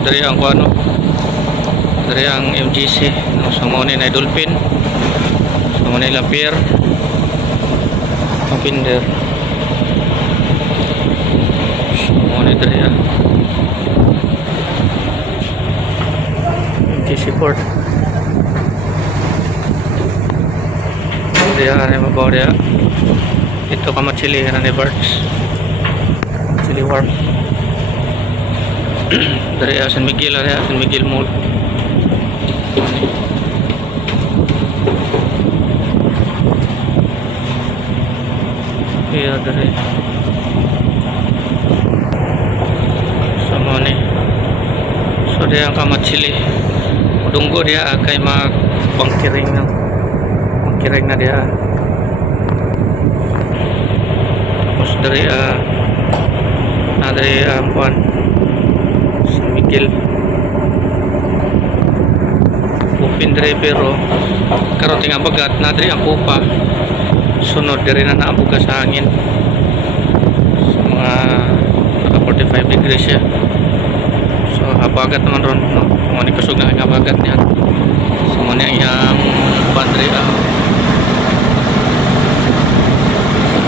dari ang kuano, dari ang MGC, no, sa mga na Dolphin, sa mga nila pier, Pinder, sa mga dari ang MGC port. Dia ano mabaw dia. Ito ka Chili na ni Barts. Chili Wharf. Dari San Miguel area, San Miguel Mall. Iya dari sama ni. So dia ang Kamat Chili. Udunggo dia kay magpangkiring na. Pangkiring na dia. Tapos dari dari kuan San Miguel Upin dari pero karon tinga bagat na dari ang kupa sunod dari na naabuga sa hangin sa mga naka 45 degrees siya. So habagat naman ron, no? Mga ni kusog na habagat niya sa mga iyang bandre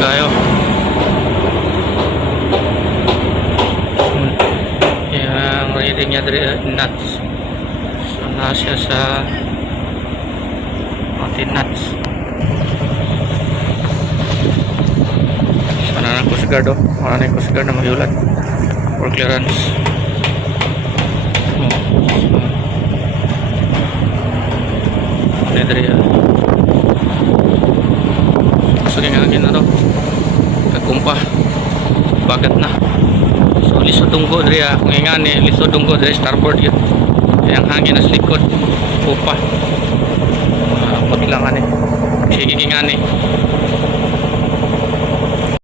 kayo yang reading niya dari nuts. So na siya sa nuts. Sana na Coast Guard, wala na yung Coast Guard na magyulat for clearance. Ini dari sering hangin na to, kakumpah bagat na. So lisod tunggo dari kung ingani lisod tunggo dari starboard yun. Yang hangin na sa likod kumpah maglangan eh sige ingani